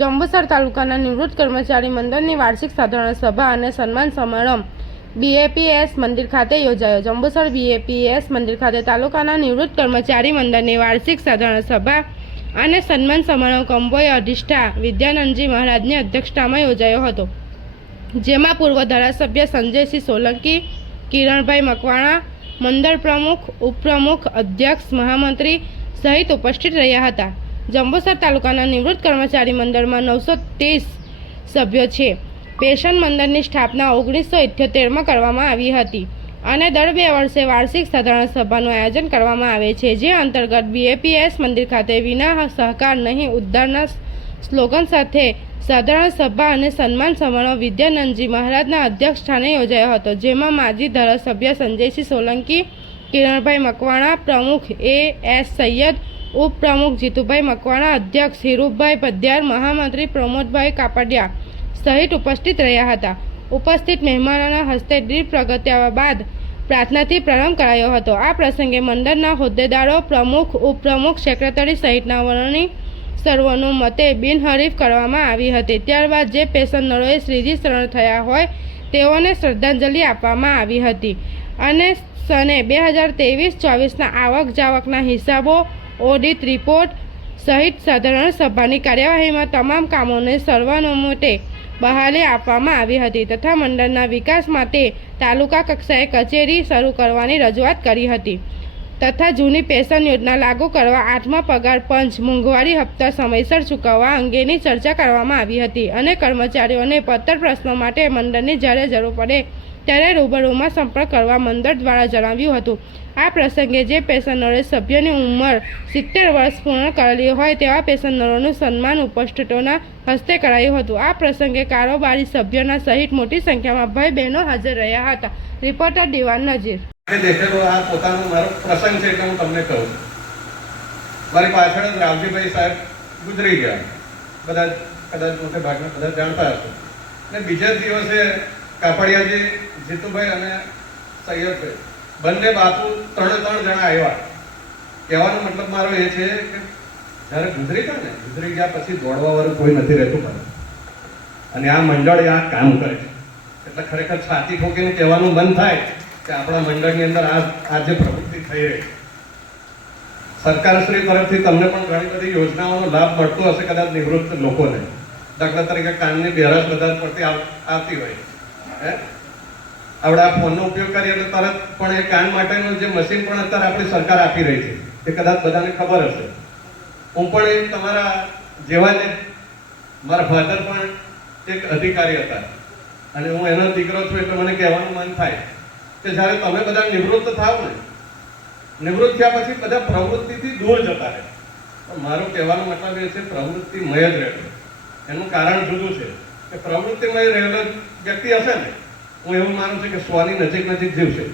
જંબુસર તાલુકાના નિવૃત્ત કર્મચારી મંડળની વાર્ષિક સાધારણ સભા અને સન્માન સમારંભ BAPS મંદિર ખાતે યોજાયો। જંબુસર BAPS મંદિર ખાતે તાલુકાના નિવૃત્ત કર્મચારી મંડળની વાર્ષિક સાધારણ સભા અને સન્માન સમારંભ કંબોય અધિષ્ઠા વિદ્યાનંદજી મહારાજની અધ્યક્ષતામાં યોજાયો હતો, જેમાં પૂર્વ ધારાસભ્ય સંજયસિંહ સોલંકી, કિરણભાઈ મકવાણા, મંડળ પ્રમુખ, ઉપપ્રમુખ, અધ્યક્ષ, મહામંત્રી સહિત ઉપસ્થિત રહ્યા હતા। જંબુસર તાલુકાના નિવૃત્ત કર્મચારી મંડળમાં 930 સભ્યો છે। પેન્શન મંડળની સ્થાપના 1978માં કરવામાં આવી હતી અને દર 2 વર્ષે વાર્ષિક સાધારણ સભાનું આયોજન કરવામાં આવે છે, જે અંતર્ગત BAPS મંદિર ખાતે વિના સહકાર નહીં ઉદ્ધારના સ્લોગન સાથે સાધારણ સભા અને સન્માન સમારોહ વિદ્યાનંદજી મહારાજના અધ્યક્ષ સ્થાને યોજાયો હતો, જેમાં માજી ધારાસભ્ય સંજયસિંહ સોલંકી, કિરણભાઈ મકવાણા, પ્રમુખ AS સૈયદ, ઉપપ્રમુખ જીતુભાઈ મકવાણા, અધ્યક્ષ હિરુભાઈ પદ્યાર, મહામંત્રી પ્રમોદભાઈ કાપડિયા સહિત ઉપસ્થિત રહ્યા હતા। ઉપસ્થિત મહેમાનોના હસ્તે દીપ પ્રગટ્યા બાદ પ્રાર્થનાથી પ્રારંભ કરાયો હતો। આ પ્રસંગે મંડળના હોદ્દેદારો, પ્રમુખ, ઉપપ્રમુખ, સેક્રેટરી સહિતના વર્ણની સર્વોનું મતે બિનહરીફ કરવામાં આવી હતી। ત્યારબાદ જે પેન્શનરોએ શ્રીજી શરણ થયા હોય તેઓને શ્રદ્ધાંજલિ આપવામાં આવી હતી અને સને 2023-24ના આવક જાવકના હિસાબો, ઓડિટ રિપોર્ટ સહિત સાધારણ સભાની કાર્યવાહીમાં તમામ કામોને સર્વાનુમતે બહાલી આપવામાં આવી હતી તથા મંડળના વિકાસ માટે તાલુકા કક્ષાએ કચેરી શરૂ કરવાની રજૂઆત કરી હતી તથા જૂની પેન્શન યોજના લાગુ કરવા 8મા પગાર પંચ, મોંઘવારી હપ્તા સમયસર ચૂકવવા અંગેની ચર્ચા કરવામાં આવી હતી અને કર્મચારીઓને પડતર પ્રશ્નો માટે મંડળની જ્યારે જરૂર પડે ત્યારે રૂબરૂમાં સંપર્ક કરવા મંડળ દ્વારા જણાવ્યું હતું। આ પ્રસંગે જે પેન્શનરોએ સભ્યોની ઉંમર 70 વર્ષ પૂર્ણ કરેલી હોય તેવા પેન્શનરોનું સન્માન ઉપસ્થિતોના હસ્તે કરાયું હતું। આ પ્રસંગે કારોબારી સભ્યોના સહિત મોટી સંખ્યામાં ભાઈ બહેનો હાજર રહ્યા હતા। રિપોર્ટર દિવાન નજીર। દેખેલો આ પોતાનો મારો પ્રસંગ છે એટલે હું તમને કહું, મારી પાછળ જ રાવજીભાઈ સાહેબ ગુજરી ગયા, બધા કદાચ મોટે ભાગના બધા જાણતા હશે, અને બીજા દિવસે કાપડિયાજી, જીતુભાઈ અને સૈયદભાઈ બંને બાપુ 3 જણા આવ્યા। કહેવાનો મતલબ મારો એ છે કે જ્યારે ગુજરી ગયા પછી દોડવા વાળું કોઈ નથી રહેતું અને આ મંડળ આ કામ કરે છે, એટલે ખરેખર છાતી ઠોકીને કહેવાનું મન થાય કે આપણા મંડળની અંદર આ જે પ્રવૃત્તિ થઈ રહી, સરકારશ્રી તરફથી તમને પણ ઘણી બધી યોજનાઓનો લાભ મળતો હશે કદાચ નિવૃત્ત લોકોને, દાખલા તરીકે કાનની બેરાશ વધારે પડતી આવતી હોય, આપણે આ ફોનનો ઉપયોગ કરીએ એટલે તરત પણ એ કાન માટેનું જે મશીન પણ અત્યારે આપણી સરકાર આપી રહી છે, એ કદાચ બધાને ખબર હશે। હું પણ તમારા જેવા જ, મારા ફાધર પણ એક અધિકારી હતા અને હું એનો દીકરો છું, એટલે મને કહેવાનું મન થાય કે જ્યારે તમે બધા નિવૃત્ત થાવ ને, નિવૃત્ત થયા પછી બધા પ્રવૃત્તિથી દૂર જતા રહે, પણ મારો કહેવાનો મતલબ એ છે પ્રવૃત્તિમય જ રહેતો। એનું કારણ જુદું છે કે પ્રવૃત્તિમય રહેલો વ્યક્તિ હશે ને, હું એવું માનું છું કે 100ની નજીક જીવશે।